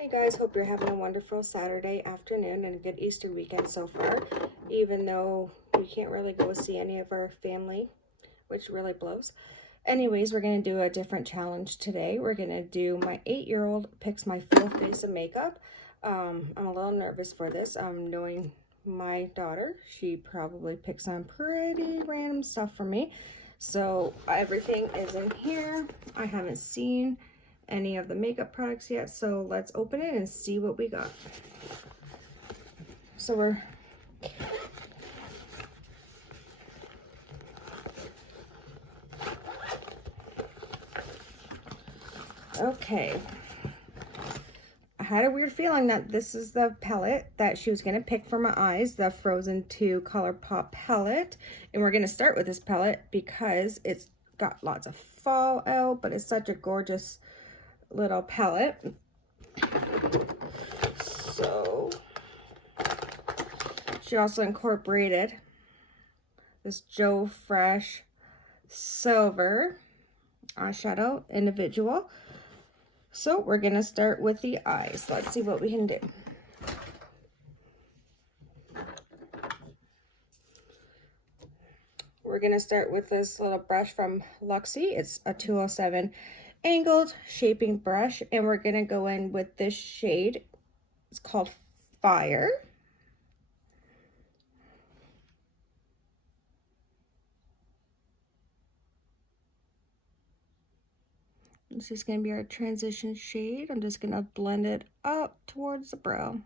Hey guys, hope you're having a wonderful Saturday afternoon and a good Easter weekend so far, even though we can't really go see any of our family, which really blows. Anyways, we're going to do a different challenge today. We're going to do my 8-year-old picks my full face of makeup. I'm a little nervous for this. Knowing my daughter, she probably picks on pretty random stuff for me. So everything is in here. I haven't seen any of the makeup products yet, so let's open it and see what we got. So we're okay. I had a weird feeling that this is the palette that she was going to pick for my eyes, the Frozen 2 ColourPop palette. And we're going to start with this palette because it's got lots of fallout, but it's such a gorgeous little palette. So she also incorporated this Joe Fresh Silver eyeshadow individual. So we're gonna start with the eyes. Let's see what we can do. We're gonna start with this little brush from Luxie. It's a 207 angled shaping brush, and we're gonna go in with this shade. It's called Fire. This is going to be our transition shade. I'm just going to blend it up towards the brow.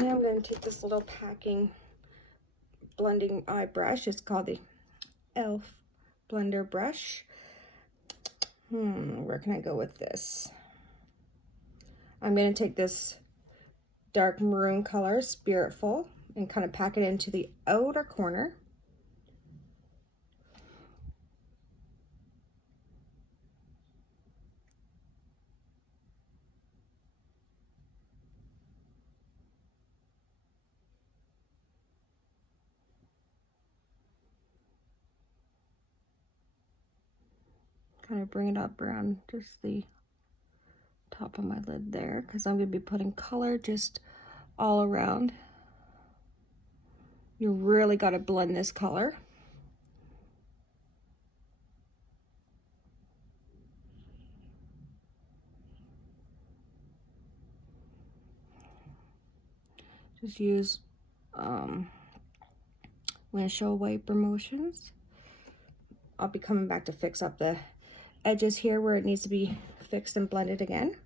Now I'm going to take this little packing blending eye brush. It's called the e.l.f. blender brush. Where can I go with this? I'm going to take this dark maroon color, Spiritful, and kind of pack it into the outer corner. Kind of bring it up around just the top of my lid there, because I'm going to be putting color just all around. You really got to blend this color. Just use windshield wiper motions. I'll be coming back to fix up the edges here where it needs to be fixed and blended again.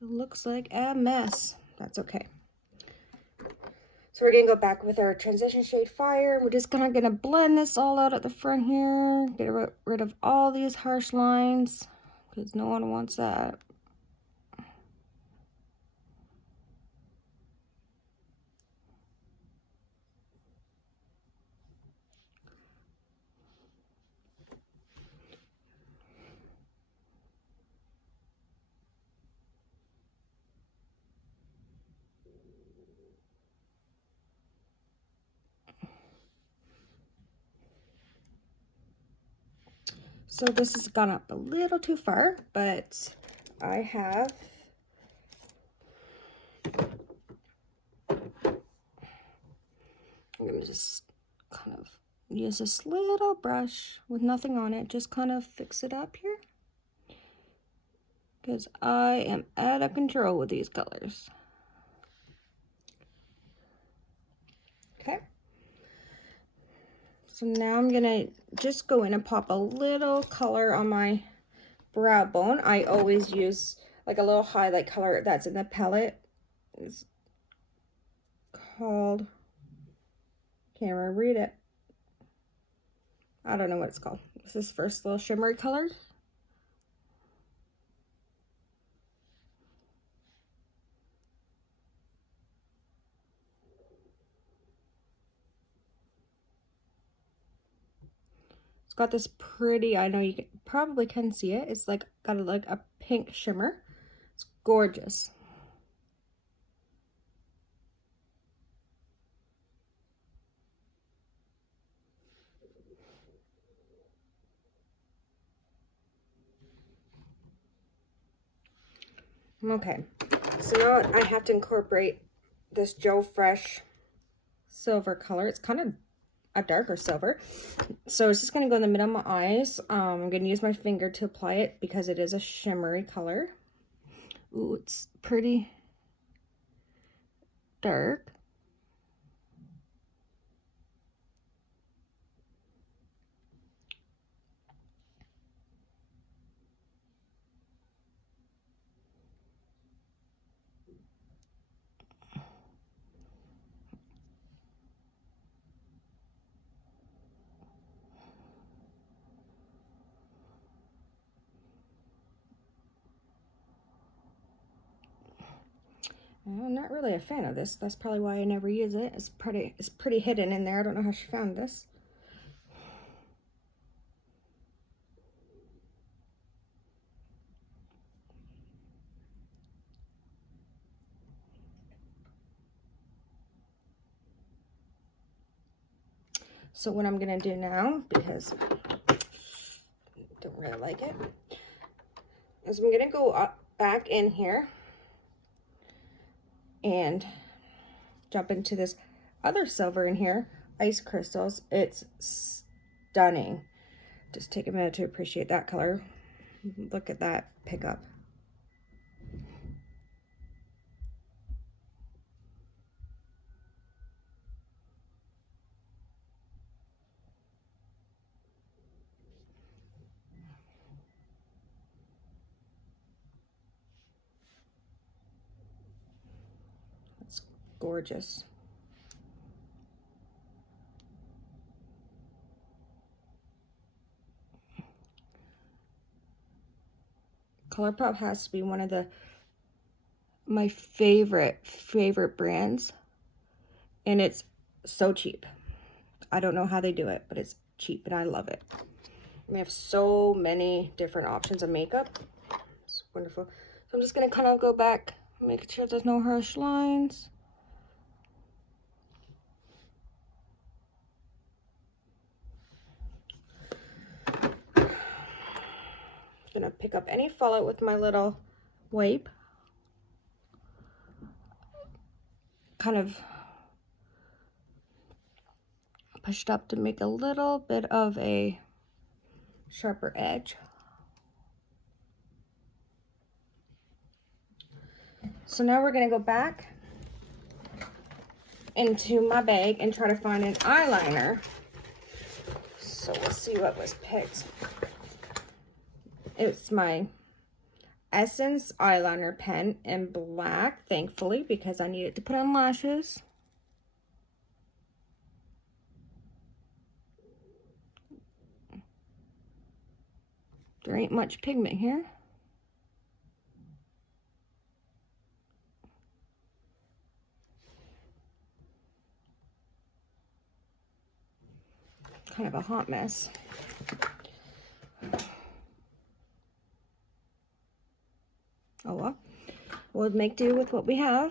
It looks like a mess. That's okay. So we're gonna go back with our transition shade Fire. We're just gonna blend this all out at the front here. Get rid of all these harsh lines because no one wants that. So this has gone up a little too far, but I have I'm gonna just kind of use this little brush with nothing on it, just kind of fix it up here, because I am out of control with these colors. Okay. So now I'm gonna just go in and pop a little color on my brow bone. I always use like a little highlight color that's in the palette. It's called, can't remember, read it. I don't know what it's called. This is first little shimmery color. It's got this pretty, I know you probably can see it. It's like got like a pink shimmer. It's gorgeous. Okay, so now I have to incorporate this Joe Fresh silver color. It's kind of a darker silver. So it's just going to go in the middle of my eyes. I'm going to use my finger to apply it because it is a shimmery color. Ooh, it's pretty dark. I'm not really a fan of this. That's probably why I never use it. It's pretty hidden in there. I don't know how she found this. So what I'm gonna do now, because I don't really like it, is I'm gonna go up back in here and jump into this other silver in here, ice crystals. It's stunning. Just take a minute to appreciate that color. Look at that pickup. It's gorgeous. ColourPop has to be one of my favorite brands, and it's so cheap. I don't know how they do it, but it's cheap and I love it. We have so many different options of makeup. It's wonderful. So I'm just gonna kind of go back, make sure there's no harsh lines. Gonna pick up any fallout with my little wipe. Kind of pushed up to make a little bit of a sharper edge. So now we're gonna go back into my bag and try to find an eyeliner. So we'll see what was picked. It's my Essence eyeliner pen in black, thankfully, because I needed to put on lashes. There ain't much pigment here. Kind of a hot mess. Oh well, we'll make do with what we have.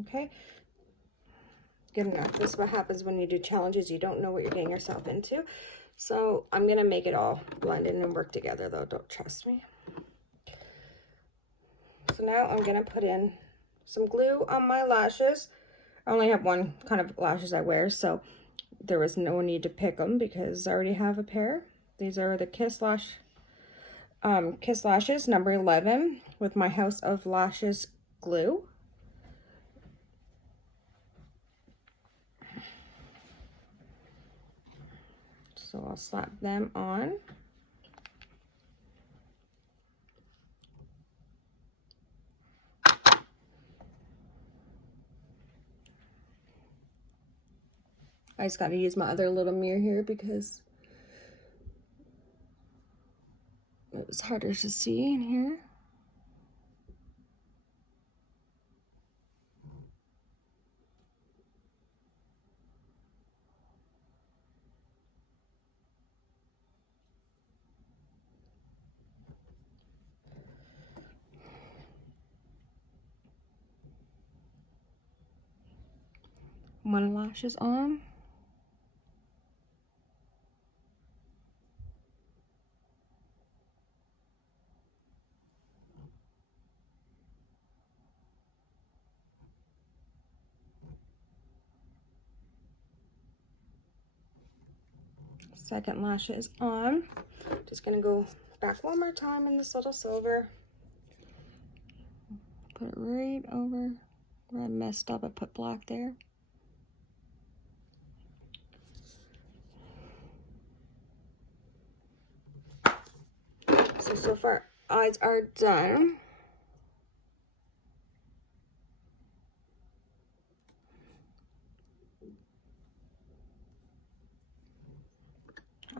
Okay, good enough. This is what happens when you do challenges. You don't know what you're getting yourself into. So I'm gonna make it all blend in and work together though, don't trust me. So now I'm gonna put in some glue on my lashes. I only have one kind of lashes I wear, so there was no need to pick them because I already have a pair. These are the Kiss Lashes number 11 with my House of Lashes glue. So I'll slap them on. I just got to use my other little mirror here because it was harder to see in here. One lash is on. Second lash is on. Just gonna go back one more time in this little silver. Put it right over where I messed up. I put black there. So far, eyes are done.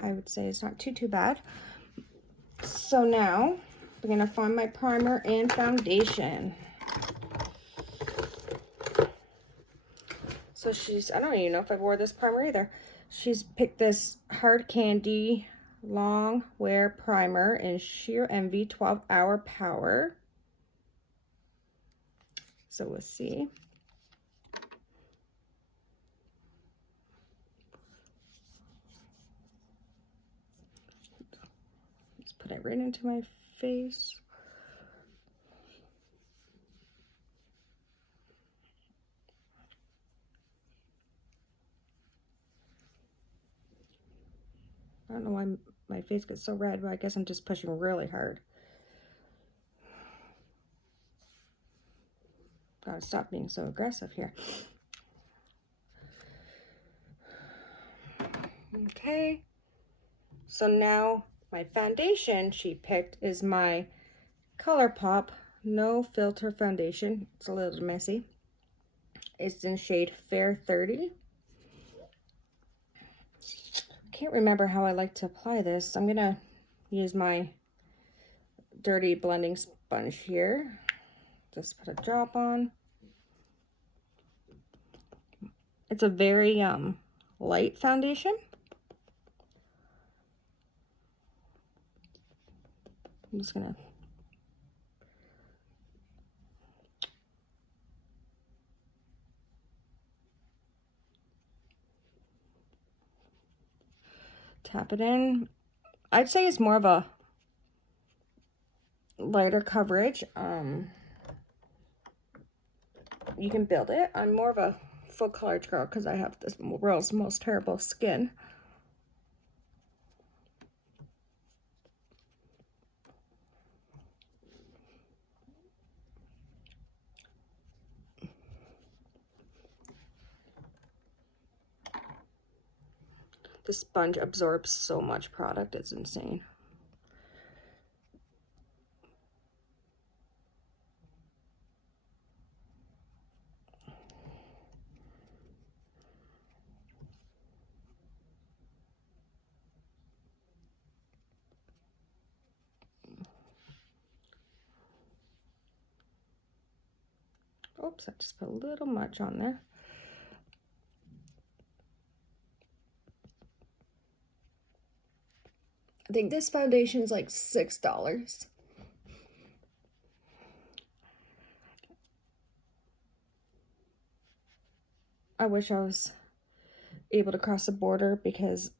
I would say it's not too bad. So now we're gonna find my primer and foundation. So I don't even know if I wore this primer either. She's picked this Hard Candy Long Wear Primer in Sheer Envy 12-Hour Power. So we'll see. Let's put it right into my face. I don't know why my face gets so red, but I guess I'm just pushing really hard. Gotta stop being so aggressive here. Okay, so now my foundation she picked is my ColourPop No Filter Foundation. It's a little messy. It's in shade Fair 30. Can't remember how I like to apply this. I'm gonna use my dirty blending sponge here. Just put a drop on. It's a very light foundation. I'm just gonna tap it in. I'd say it's more of a lighter coverage. You can build it. I'm more of a full coverage girl because I have this world's most terrible skin. The sponge absorbs so much product, it's insane. Oops, I just put a little much on there. I think this foundation is like $6. I wish I was able to cross the border because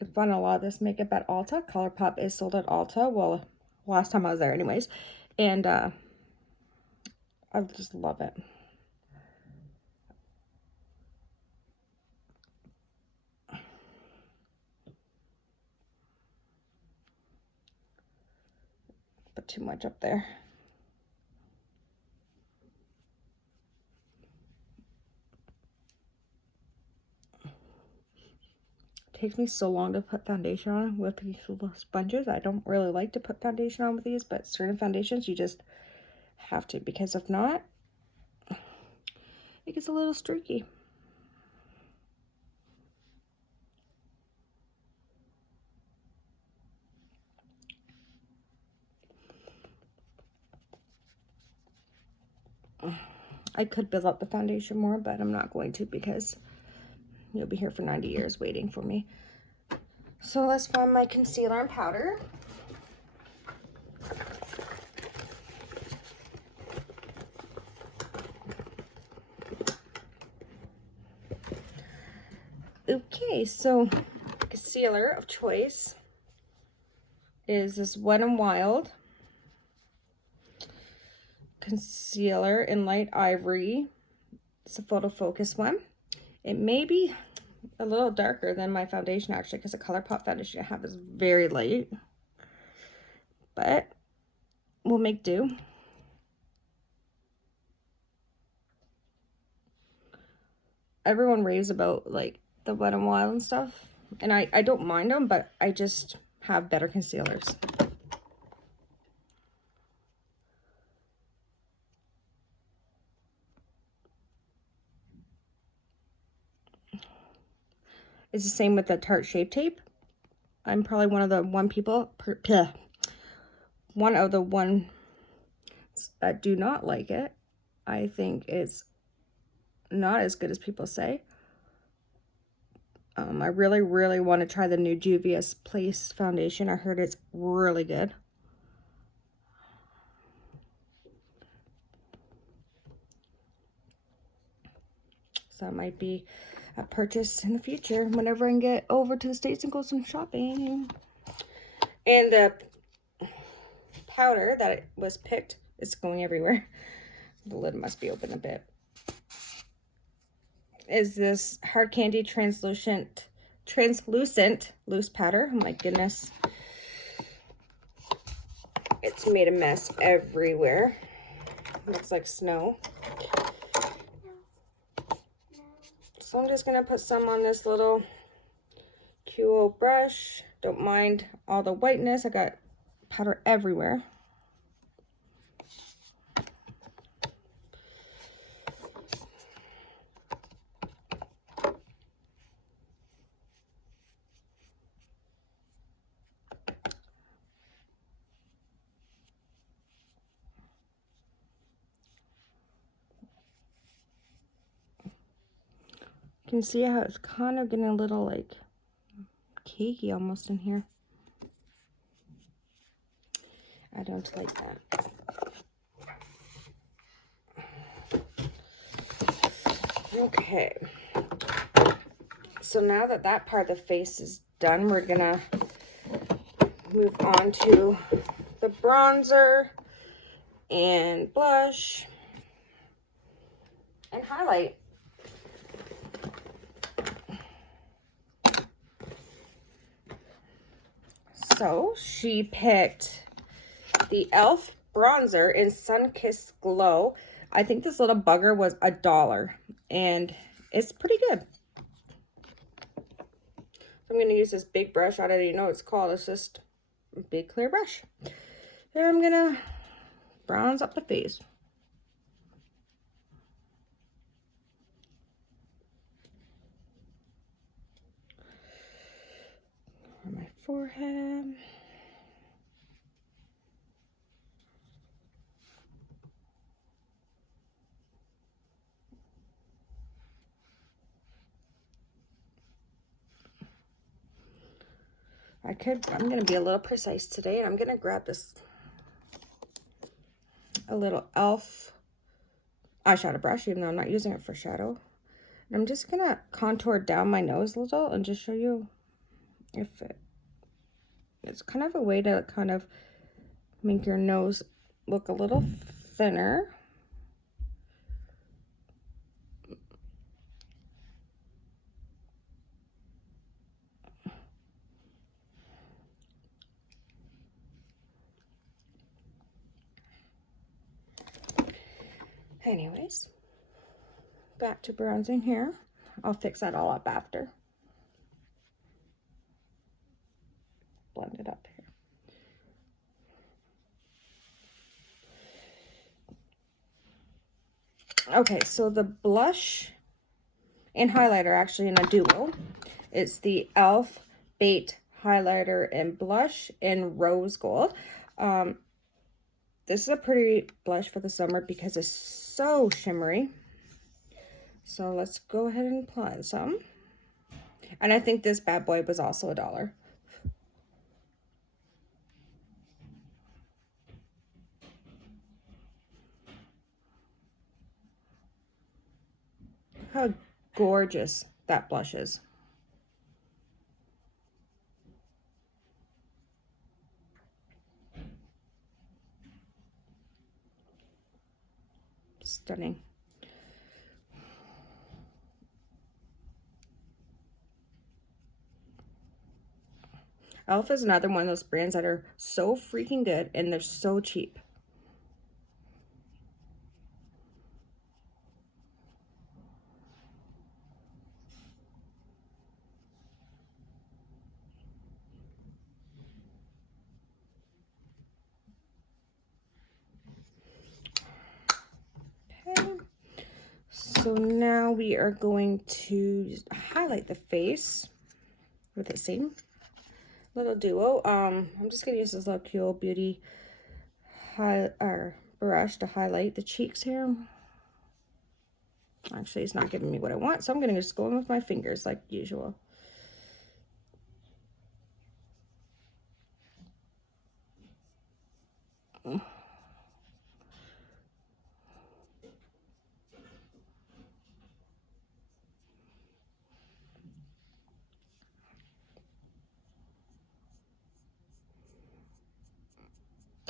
I find a lot of this makeup at Ulta. ColourPop is sold at Ulta. Well, last time I was there anyways. And I just love it. Put too much up there. It takes me so long to put foundation on with these little sponges. I don't really like to put foundation on with these, but certain foundations you just have to, because if not, it gets a little streaky. I could build up the foundation more, but I'm not going to, because you'll be here for 90 years waiting for me. So let's find my concealer and powder. Okay, so concealer of choice is this Wet n Wild concealer in light ivory. It's a photo focus one. It may be a little darker than my foundation, actually, because the ColourPop foundation I have is very light, but we'll make do. Everyone raves about like the Wet n Wild and stuff, and I don't mind them, but I just have better concealers. It's the same with the Tarte Shape Tape. I'm probably one of the ones that do not like it. I think it's not as good as people say. I really want to try the new Juvia's Place foundation. I heard it's really good. So it might be a purchase in the future whenever I can get over to the States and go some shopping. And the powder that was picked is going everywhere. The lid must be open a bit. Is this Hard Candy translucent loose powder. Oh my goodness. It's made a mess everywhere. Looks like snow. So I'm just going to put some on this little QO brush. Don't mind all the whiteness. I got powder everywhere. You can see how it's kind of getting a little like cakey almost in here. I don't like that. Okay. So now that that part of the face is done, we're gonna move on to the bronzer and blush and highlight. So she picked the e.l.f. bronzer in Sunkissed Glow. I think this little bugger was $1, and it's pretty good. So I'm going to use this big brush. I don't even know what it's called. It's just a big clear brush. And I'm going to bronze up the face. On my forehead. I'm going to be a little precise today, and I'm going to grab a little e.l.f. eyeshadow brush, even though I'm not using it for shadow. And I'm just going to contour down my nose a little and just show you if it's kind of a way to kind of make your nose look a little thinner. Anyways, back to bronzing here. I'll fix that all up after. Blend it up here. Okay, so the blush and highlighter actually in a duo. It's the e.l.f. Bait Highlighter and Blush in Rose Gold. This is a pretty blush for the summer because it's so shimmery. So let's go ahead and apply some. And I think this bad boy was also $1. How gorgeous that blush is. Stunning. e.l.f. is another one of those brands that are so freaking good and they're so cheap. Okay. So now we are going to highlight the face with the same little duo. I'm just gonna use this little Kewel Beauty brush to highlight the cheeks here. Actually, it's not giving me what I want, so I'm gonna just go in with my fingers like usual.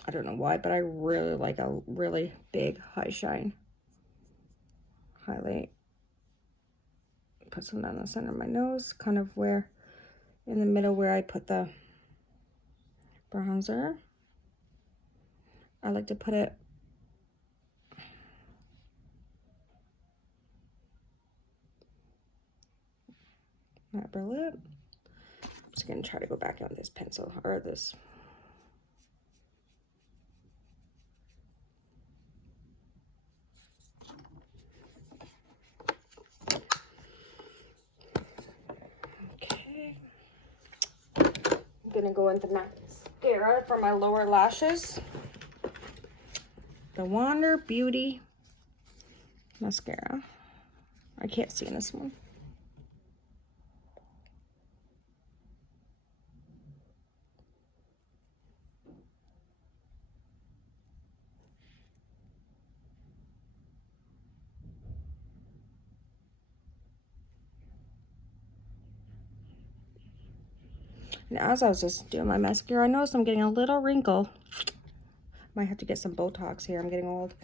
I don't know why, but I really like a really big high shine highlight. Put some down the center of my nose, kind of where in the middle where I put the bronzer. I like to put it upper lip. I'm just gonna try to go back in with this pencil or this. Okay. I'm gonna go into mascara for my lower lashes. The Wander Beauty mascara. I can't see in this one. And as I was just doing my mascara, I noticed I'm getting a little wrinkle. Might have to get some Botox here. I'm getting old.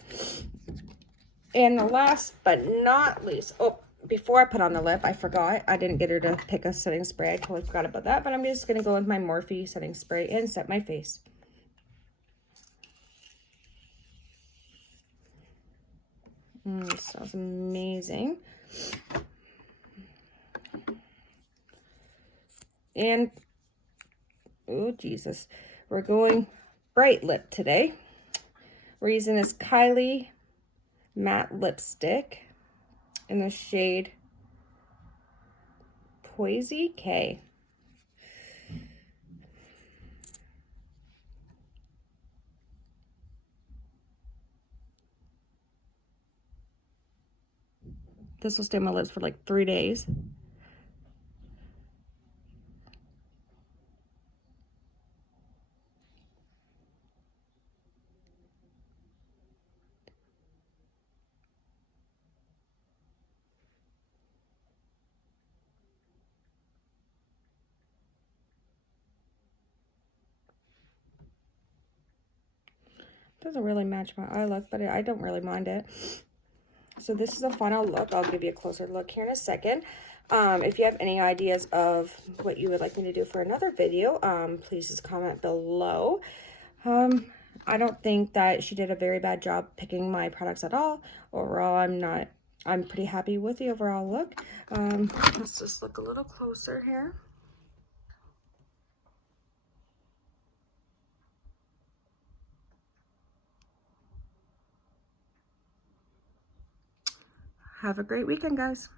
And the last but not least, oh, before I put on the lip, I forgot. I didn't get her to pick a setting spray. I totally forgot about that. But I'm just going to go with my Morphe setting spray and set my face. This smells amazing. And, oh, Jesus. We're going bright lip today. We're using this Kylie matte lipstick in the shade Poisey K. This will stay on my lips for like 3 days. Doesn't really match my eye look, but I don't really mind it. So this is a final look. I'll give you a closer look here in a second. If you have any ideas of what you would like me to do for another video, please just comment below. I don't think that she did a very bad job picking my products at all. Overall, I'm pretty happy with the overall look. Let's just look a little closer here. Have a great weekend, guys.